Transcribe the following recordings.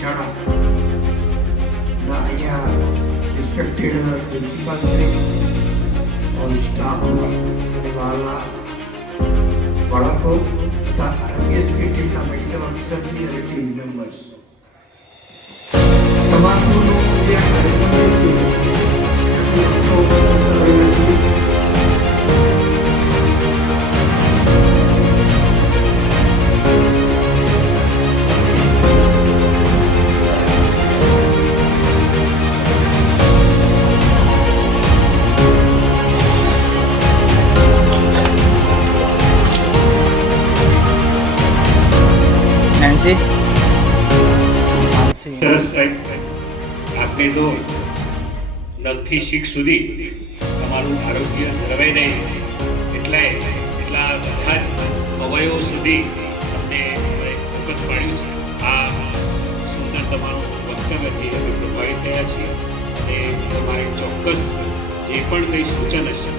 શાળાના અહીંયા respected principal Shri all staff અને વાલા બાળકો તથા આરપીએસની ટીમના મેડિકલ ઓફિસર શ્રી અને ટીમ મેમ્બર્સ તમામનું જે આ કાર્યક્રમ Nancy? સરસ સાહેબ, આપને તો નખથી શીખ સુધી તમારું આરોગ્ય જળવાઈ રહે એટલા બધા જ અવયવો સુધી તમને ફોકસ પાડ્યું છે. આ સુંદર તમારું વક્તવ્યથી અમે પ્રભાવિત થયા છીએ અને તમારે ચોક્કસ જે પણ કંઈ સૂચન હશે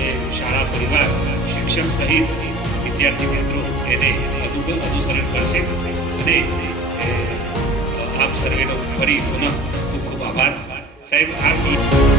એ શાળા પરિવાર શિક્ષક સહિત વિદ્યાર્થી મિત્રો એને અનુસરણ કરશે અને આપ સર્વેનો ફરી પુનઃ ખૂબ ખૂબ આભાર સાહેબ.